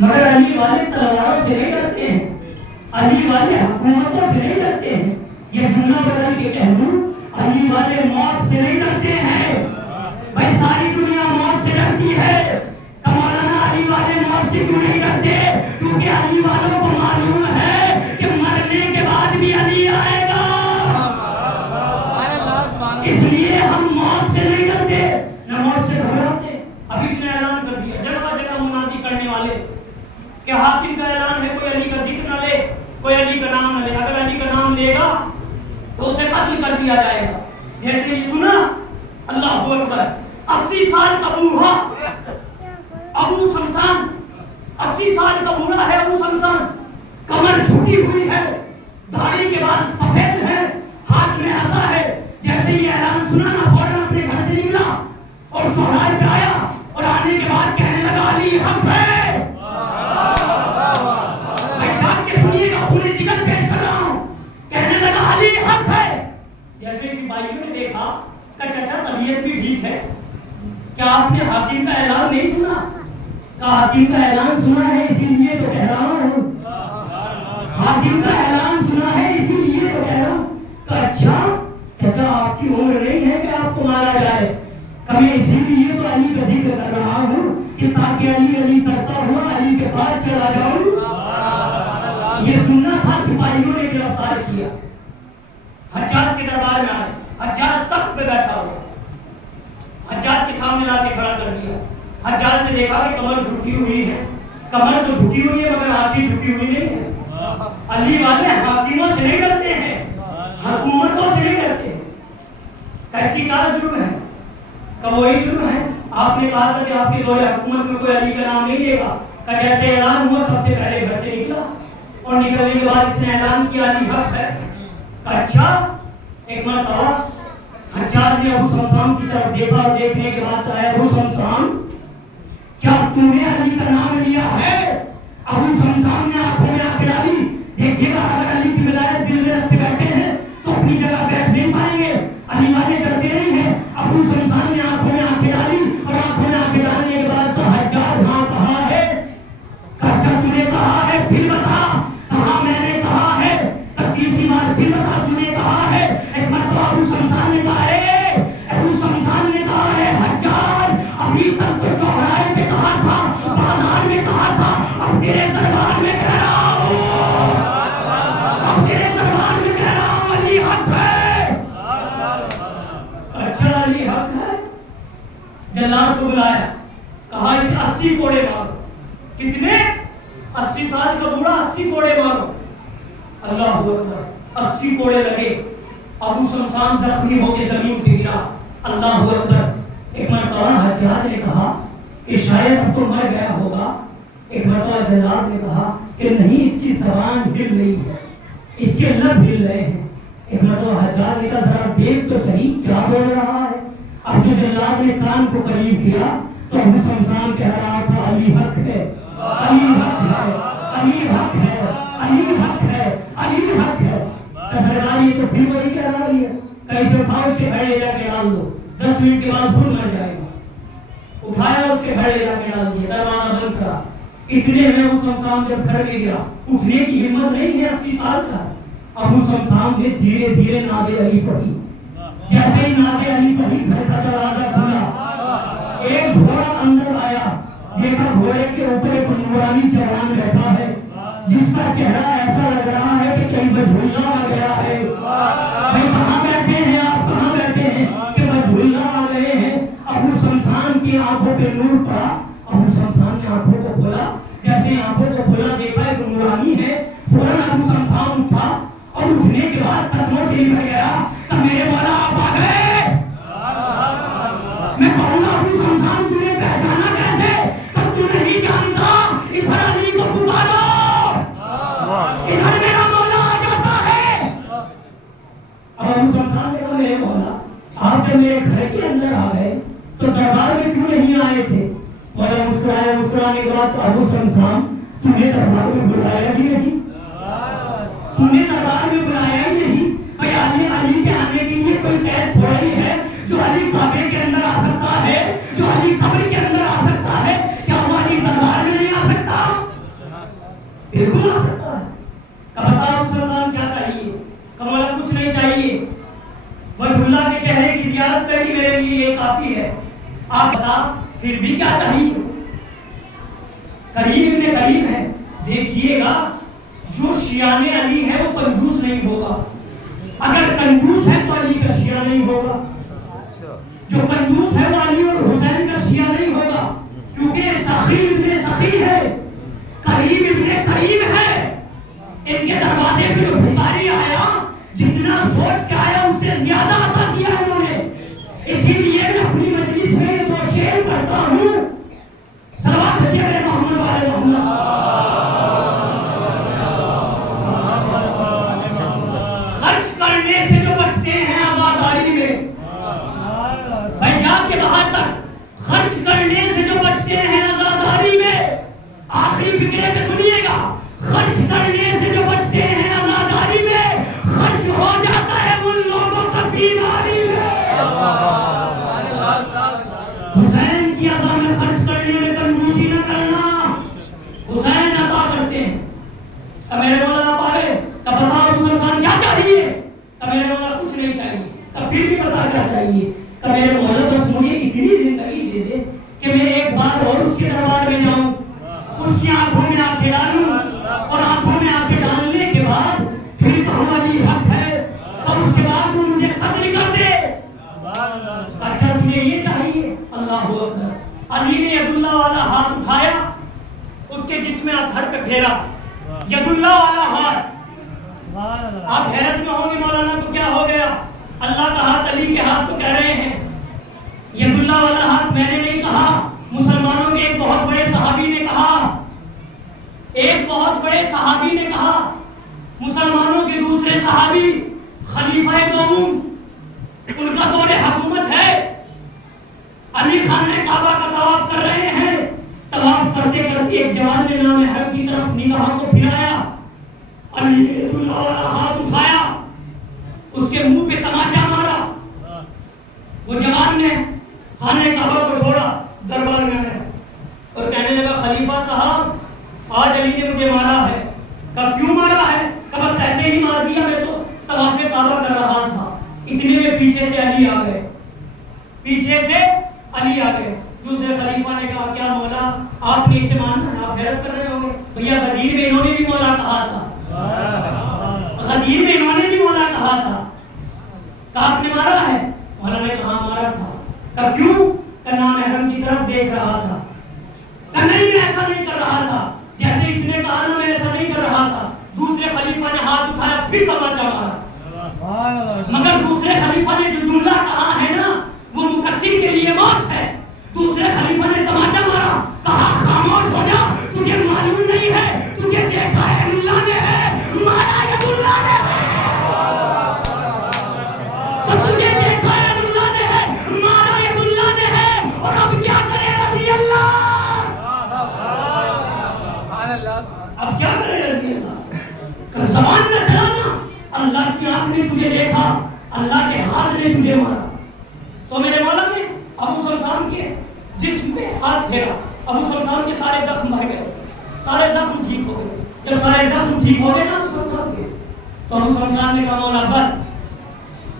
مگر علی والے تلواروں سے نہیں ڈرتے ہیں، علی والے حکومتوں سے نہیں ڈرتے ہیں. یہ جملہ بدل کے کہہ دوں، علی والے موت سے نہیں ڈرتے ہیں. بھائی ساری دنیا موت سے ڈرتی ہے، مولانا علی والے موت سے کیوں نہیں ڈرتے؟ کیونکہ علی والوں کو معلوم ہے کہ مرنے کے بعد بھی علی آئے گا. اس لیے ہم موت سے نہیں ڈرتے، نہ موت سے گھبراتے. اب اس نے اعلان کر دیا، جگہ جگہ منادی کرنے والے کہ حاکم کا اعلان ہے کوئی علی کا ذکر نہ لے، کوئی علی کا نام نہ لے. اگر علی کا نام لے گا تو اسے قتل کر دیا جائے گا. جیسے ہی سنا اللہ اکبر، 80 سال کا بوڑھا ابو شمشان، 80 سال کا بوڑھا ہے ابو شمشان، کمر جھکی ہوئی ہے، داڑھی کے بعد سفید ہے، ہاتھ میں عصا ہے. جیسے یہ اعلان سنا نا فوراً اپنے گھر سے نکلا اور چوراہے پہ آیا اور آنے کے بعد کہنے لگا علی حق ہے. میں جاگ کے سنیے گا، خون جگر پیش کر رہا ہوں. کہنے لگا علی حق ہے. جیسے سپاہیوں نے دیکھا کہ چچا طبیعت بھی ٹھیک ہے، کیا آپ نے حاکم کا اعلان نہیں سنا؟ کہا حاکم کا اعلان سنا ہے اسی لیے تو کہہ رہا ہوں. حاکم کا اعلان سنا ہے اسی لیے تو کہہ رہا ہوں. کہا اچھا چچا آپ کی عمر نہیں ہے کہ آپ کو مارا جائے. کبھی اسی لیے تو علی کا ذکر کر رہا ہوں کہ تاکہ علی علی کرتا ہوا علی کے پاس چلا جاؤں. یہ سننا تھا، سپاہیوں نے گرفتار کیا، حجاج کے دربار میں آئے. حجاج تخت پہ بیٹھا ہوا، حجاج کے سامنے لا کے کھڑا کر دیا. حجاج نے دیکھا کہ کمر جھکی ہوئی ہے، کمر تو جھکی ہوئی ہے مگر آنکھیں جھکی ہوئی نہیں ہے. علی والے حاکموں سے نہیں ڈرتے ہیں، حکومتوں سے نہیں ڈرتے ہیں. اس کی کیا جرم ہے؟ کہ وہی جرم ہے. آپ نے کہا تھا کہ آپ کی دور حکومت میں کوئی علی کا نام نہیں لے گا. کہ جیسے اعلان ہوا سب سے پہلے گھر سے نکلا اور نکلنے کے بعد اس نے اعلان کیا علی حق ہے. کہ اچھا. ایک مرتبہ حجاج نے ابو شمشان کی طرف دیکھا اور دیکھنے کے بعد کہا ابو شمشان کیا تم نے علی کا نام لیا ہے؟ ابو شمشان نے آنکھوں میں آنکھ ڈالی. دیکھیے گا اگر علی کی ولایت دل میں رکھتے بیٹھے ہیں تو اپنی جگہ بیٹھ نہیں پائیں گے. علی والے ڈرتے نہیں ہیں. ابو شمشان نے آنکھوں میں آنکھیں ڈالی اور آنکھوں میں آنکھیں ڈالنے کے بعد تو حجاج ہاں کہا ہے. اچھا تم نے کہا ہے پھر بتا. کہا میں نے کہا ہے. تیسری بار پھر بتا تم نے کہا ہے. ایک مرتبہ ابو شمشان نے کہا ہے، ابو شمشان نے کہا ہے حجاج ابھی تک تو چوراہے پہ کہا تھا، بازار میں کہا تھا، اب تیرے دربار میں کہہ رہا ہوں، اب تیرے دربار میں کہہ رہا ہوں علی حق ہے. اچھا علی حق ہے. جلاد کو بلایا، کہا اسے 80 کوڑے مارو. کتنے؟ 80 سال کا بوڑھا 80 کوڑے مارو. اللہ اکبر. 80 کوڑے لگے. ابو شمشان زخمی ہو کے زمین پہ گرا. اللہ اکبر. ایک مرتبہ حجاج نے کہا کہ شاید اب تو مر گیا ہوگا. ایک مرتبہ جلاد نے کہا کہ نہیں اس کی زبان ہل رہی ہے، اس کے لب ہل رہے ہیں. ایک مرتبہ حجاج نے کہا ذرا دیکھ تو صحیح کیا بول رہا ہے. اب جو جلاد نے کان کو قریب کیا تو ابو شمشان کہہ رہا تھا علی حق ہے، علی حق ہے، علی حق ہے، علی حق ہے، علی حق ہے. سرکار یہ تو پھر وہی کہہ رہی ہے. کیسے اٹھاؤ اس کے گھر لے جا کے ڈال دو، 10 منٹ کے بعد پھر مر جائے گا. اٹھایا اس کے گھر لے جا کے ڈال دیا، دروازہ بند کرا. اتنے میں ابو شمشان جب گھر میں گیا اٹھنے کی ہمت نہیں ہے، 80 سال کا. ابو شمشان نے دھیرے دھیرے ناد علی پڑھی. جیسے ہی ناد علی پڑھی گھر کا دروازہ کھلا. ایک گھوڑا اندر آیا. دیکھا گھوڑے کے اوپر ایک نورانی جوان بیٹھا ہے جس کا چہرہ ایسا لگ رہا ہے کہ کہیں بجھولنا آ گیا ہے. بھائی کہاں بیٹھے ہیں آپ، کہاں بیٹھے ہیں؟ کہ بجھولنا آ گئے ہیں. ابو شمشان کی آنکھوں پہ نور پڑا. ابو شمشان نے آنکھوں کو کھولا. جیسے آنکھوں کو کھولا دیکھا ایک نورانی ہے. فوراً ابو شمشان اٹھا اور اٹھنے کے بعد قدموں سے ہی بڑھ گیا کہ میرے مولا آپ آ گئے. میں کہوں گا ابو شمشان تم نے پہچانا کیسے؟ کہ تو نہیں جانتا. ادھر علی کو پکارو، ادھر میرا مولا آ جاتا ہے. اب ابو شمشان نے کہا میرے مولا آپ جب میرے گھر کے اندر آ گئے تو دربار میں کیوں نہیں آئے تھے؟ مولا مسکرایا. مسکرانے کے بعد ابو شمشان تم نے دربار میں بلایا ہی نہیں، تم نے دربار میں بلایا ہی نہیں. بھائی علی کے آنے کے لیے کوئی قید تھوڑا ہی ہے جو علی کعبے کے اندر آ سکتا ہے، جو علی قبر کے اندر آ سکتا ہے. کیا وہ علی دربار میں نہیں آ سکتا؟ بالکل آ سکتا ہے. کہ بتا مسلمان کیا چاہیے؟ کہ مولا کچھ نہیں چاہیے، وجہ اللہ کے چہرے کی زیارت کرنی میرے لیے یہ کافی ہے. آپ بتا پھر بھی کیا چاہیے؟ کریم ابن کریم ہے. دیکھیے گا جو شیعان علی ہے وہ کنجوس نہیں ہوگا. اگر کنجوس ہے تو علی کا شیعہ نہیں ہوگا. جو کنجوس ہے وہ علی اور حسین کا شیعہ نہیں ہوگا، کیونکہ سخی ابن سخی ہے، کریم ابن کریم ہے. ان کے دروازے پہ جو بھکاری آیا جتنا سوچ کے آیا اس سے زیادہ عطا کیا انہوں نے. اسی لیے میں اپنی مجلس میں یہ دو شعر پڑھتا ہوں. صلوات ہے میرے محمد والے محمد. خرچ کرنے سے جو بچتے ہیں آزاداری میں، بھائی جان کے باہر تک خرچ کرنے سے جو بچتے ہیں آزاداری میں، آخری فکرے پہ سنیے گا، خرچ کرنے سے جو بچتے ہیں آزاداری میں، خرچ ہو جاتا ہے ان لوگوں کا بیماری میں. حسین کی عطا میں خرچ کرنے میں کنجوسی نہ کرنا. حسین عطا کرتے ہیں. کہ میرے مولا آپ آگے کہ بتاؤ مسلمان کیا چاہیے؟ کہ میرے مولا کچھ نہیں چاہیے. کہ پھر بھی بتا کیا چاہیے؟ کہ میرے مولا بس مجھے اتنی زندگی دے دے کہ میں ایک بار اور اس کے دربار میں جاؤں، اس کی آنکھوں میں آنکھیں ڈالوں، اور آنکھوں میں آنکھیں ڈالنے کے بعد پھر کہوں علی حق ہے، اور اس کے بعد وہ مجھے قتل کر دے. اچھا تجھے یہ چاہیے؟ اللہ اکبر. علی نے ید اللہ والا ہاتھ اٹھایا، اس کے جسم اطہر پہ پھیرا. ید اللہ والا ہاتھ. آپ حیرت میں ہوں گے مولانا کو کیا ہو گیا؟ اللہ کا ہاتھ علی کے ہاتھ کو کہہ رہے ہیں. ید اللہ والا ہاتھ میں نے نہیں کہا، مسلمانوں کے ایک بہت بڑے صحابی نے کہا. ایک بہت بڑے صحابی نے کہا. مسلمانوں کے دوسرے صحابی خلیفہ دوم، ان کا دور حکومت ہے. علی خانہ کعبہ کا طواف کر رہے ہیں. طواف کرتے کرتے ایک جوان نے نام حق کی طرف نگاہوں کو پھرایا. علی نے ید اللہ والا ہاتھ اٹھایا، اس کے منہ پہ تماچا مارا. وہ جوان نے خانہ کعبہ کو چھوڑا، دربار میں آیا اور کہنے لگا خلیفہ صاحب آج علی نے مجھے مارا ہے. کہا کیوں مارا ہے؟ کہ بس ایسے ہی مار دیا، میں تو طواف کعبہ کر رہا تھا. اتنے میں پیچھے سے علی آ گئے. پیچھے سے علی آ گئے. دوسرے خلیفہ نے کہا کیا مولا آپ نے اسے مانا ہے؟ آپ حیرت کر رہے ہوں گے. بھیا غدیر میں انہوں نے بھی مولا کہا تھا. غدیر میں انہوں نے بھی مولا کہا تھا. کہا آپ نے مارا ہے؟ مولا نے کہا مارا تھا. کہا کیوں؟ کہ نامحرم کی طرف دیکھ رہا تھا. کہ نہیں میں ایسا نہیں کر رہا تھا. جیسے اس نے کہا نا میں ایسا نہیں کر رہا تھا. دوسرے خلیفہ نے ہاتھ اٹھایا پھر تماچا مارا. مگر دوسرے خلیفہ نے جو جملہ کہا ہے نا وہ مقصر کے لیے موت ہے. دوسرے خلیفہ نے تماچا مارا، کہا خاموش ہو جا، تجھے معلوم نہیں ہے، تجھے دیکھا ہے اللہ نے ہے، مارا ہے اللہ نے ہے. تو تجھے دیکھا ہے اللہ نے ہے، مارا ہے اللہ نے ہے. اور اب کیا کرے رضی اللہ؟ اب کیا کرے رضی اللہ؟ کہ زبان نہ چلانا. اللہ کی آنکھ نے تجھے دیکھا، اللہ کے ہاتھ نے تجھے مارا. تو میرے مولا نے ابو سمسام کے جسم پہ ہاتھ پھیرا. ابو سمسام کے سارے زخم بھر گئے، سارے زخم ٹھیک ہو گئے. جب سارے زخم ٹھیک ہو گئے نا ابو سمسام کے، تو ابو سمسام نے کہا مولا بس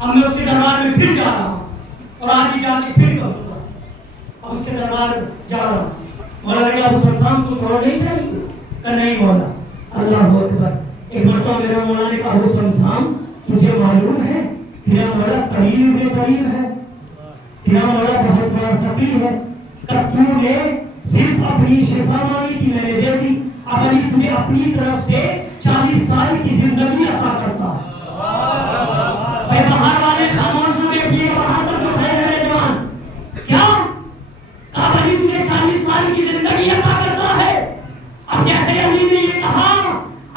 اب میں اس کے دربار میں پھر جا رہا ہوں، اور آج ہی جا کے پھر کہوں گا. اب اس کے دربار جا رہا ہوں. مولا نے کہا ابو سمسام کو چھوڑ نہیں چاہیے؟ کہ نہیں مولا. اللہ اکبر. ایک مرتبہ میرے مولا نے کہا ابو سمسام تجھے معلوم ہے تیرا مولا قریب ابن قریب ہے، تیرا مولا بہت بڑا سقی ہے. کہ تو نے صرف اپنی شفا مانگی تھی، میں نے دے دی. اب علی تجھے اپنی طرف سے 40 سال کی زندگی عطا کرتا ہے. بھائی باہر والے خاموش ہو بیٹھیے، باہر تک اٹھائے میرے جوان. کیا کہا علی تجھے 40 سال کی زندگی عطا کرتا ہے؟ اب جیسے علی نے یہ کہا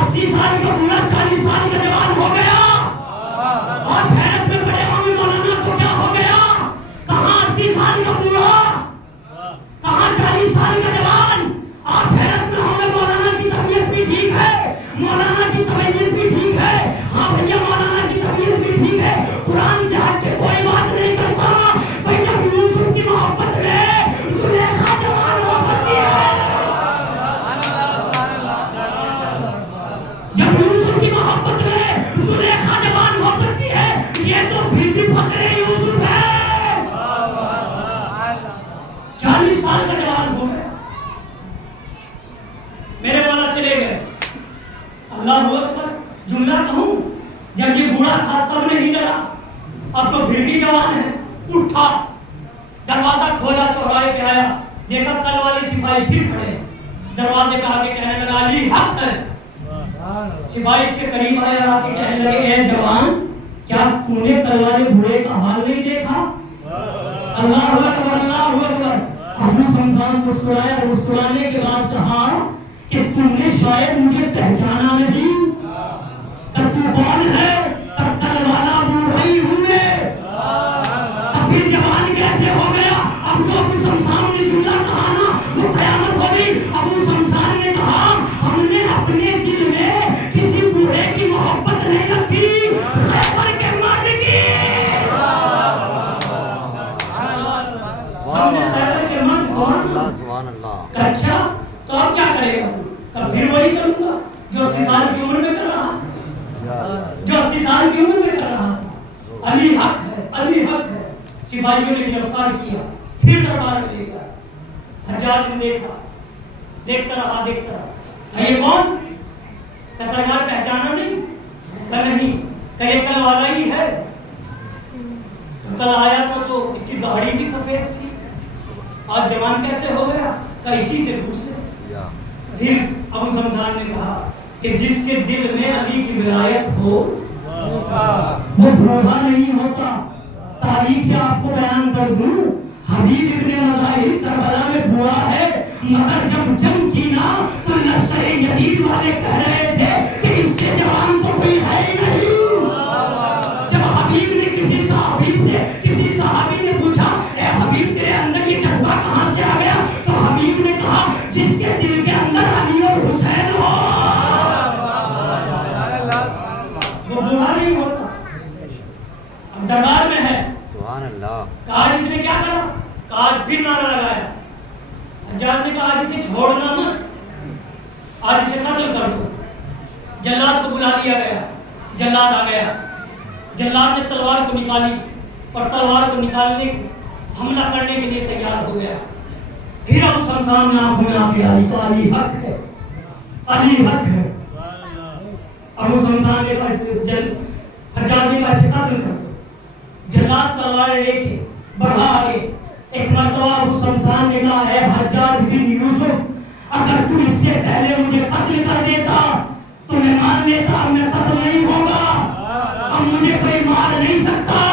80 سال کا بوڑھا 40 سال کا جوان ہو گیا. اور حیرت میں پڑے ہوں گے مولانا کو کیا ہو گیا؟ کہاں 80 سال کا بوڑھا، کہاں 40 سال کا جوان. آپ حیرت میں ہوں گے مولانا کی طبیعت بھی ٹھیک ہے، مولانا کی طبیعت بھی ٹھیک ہے. ہاں بھیا مولانا کی طبیعت بھی ٹھیک ہے. قرآن سے والا چلے گئے. اللہ اکبر. جملہ کہوں جب یہ بوڑھا تھا تب نہیں ڈرا, اب تو پھر بھی جوان ہے. اٹھا, دروازہ کھولا, چوراہے پہ آیا, دیکھا کل والے سپاہی پھر کھڑے. دروازے پہ آ کے کہنے لگا علی حق ہے. سپاہی اس کے قریب آئے اور آ کے کہنے لگے اے جوان, کیا تو نے کل والے بوڑھے کا حال نہیں دیکھا؟ اللہ اکبر, اللہ اکبر. ابو سمسان مسکرایا اور مسکرانے کے بعد کہا کہ تم نے شاید مجھے پہچانا نہیں. کہ تو کون ہے؟ کہ کل والا بوڑھا ہی ہوں میں. پھر جوان کیسے ہو گیا؟ اب جو ابو سمسان نے جملہ کہا نا وہ قیامت ہو گئی. ابو سمسان نے کہا ہم نے اپنے دل میں کسی بوڑھے کی محبت نہیں رکھی, خیبر کے مالک کی. ہم نے خیبر کے مالک کو. اچھا تو اب کیا کرے گا؟ کہ پھر وہی کروں گا جو 80 سال کی عمر میں کر رہا, جو 80 سال کی عمر میں کر رہا. علی حق ہے, علی حق ہے. سپاہیوں نے گرفتار کیا, پھر دربار میں لے گیا. حجاج نے دیکھا, دیکھتا رہا. یہ کون؟ کہ سرکار پہچانا نہیں؟ کہ نہیں, کہ یہ کل والا ہی ہے. کل آیا تھا تو اس کی داڑھی بھی سفید تھی, آج جوان کیسے ہو گیا؟ کہ اسی سے پوچھ لے. پھر ابو سمسان نے کہا کہ جس کے دل میں علی کی ولایت ہو وہ بوڑھا نہیں ہوتا. تاریخ سے آپ کو بیان کر دوں, حبیب ابن مظاہر کربلا میں بوڑھا ہے, مگر جب جنگ کی نا تو لشکر یزید والے کہہ رہے تھے کہ اس سے جوان تو کوئی ہے ہی نہیں. جب حبیب نے کسی صحابی نے پوچھا اے حبیب تیرے اندر یہ جذبہ کہاں سے آ گیا, تو حبیب نے کہا جس کے دل کے اندر علی اور حسین ہو وہ بوڑھا نہیں ہوتا. اب دربار میں ہے. سبحان اللہ. کہا اس نے کیا کرا؟ کہا پھر نعرہ لگایا. حجاج نے کہا آج اسے چھوڑنا مت, آج اسے قتل کر دو. جلاد کو بلا لیا گیا. جلاد آ گیا. جلاد نے تلوار کو نکالی اور تلوار کو نکالنے حملہ کرنے کے لیے تیار ہو گیا. پھر ابو سمسان نے آنکھوں میں آ کے آئی تو علی حق ہے, علی حق ہے. ابو سمسان کے پاس حجاج نے کہا اسے قتل کر دو. جلاد تلوار لے کے بڑھا آگے. ایک مرتبہ ابو سمسان نے کہا اے حجاج بن یوسف, اگر تو اس سے پہلے مجھے قتل کر دیتا تو میں مان لیتا, اب میں قتل نہیں ہوگا, اب مجھے کوئی مار نہیں سکتا.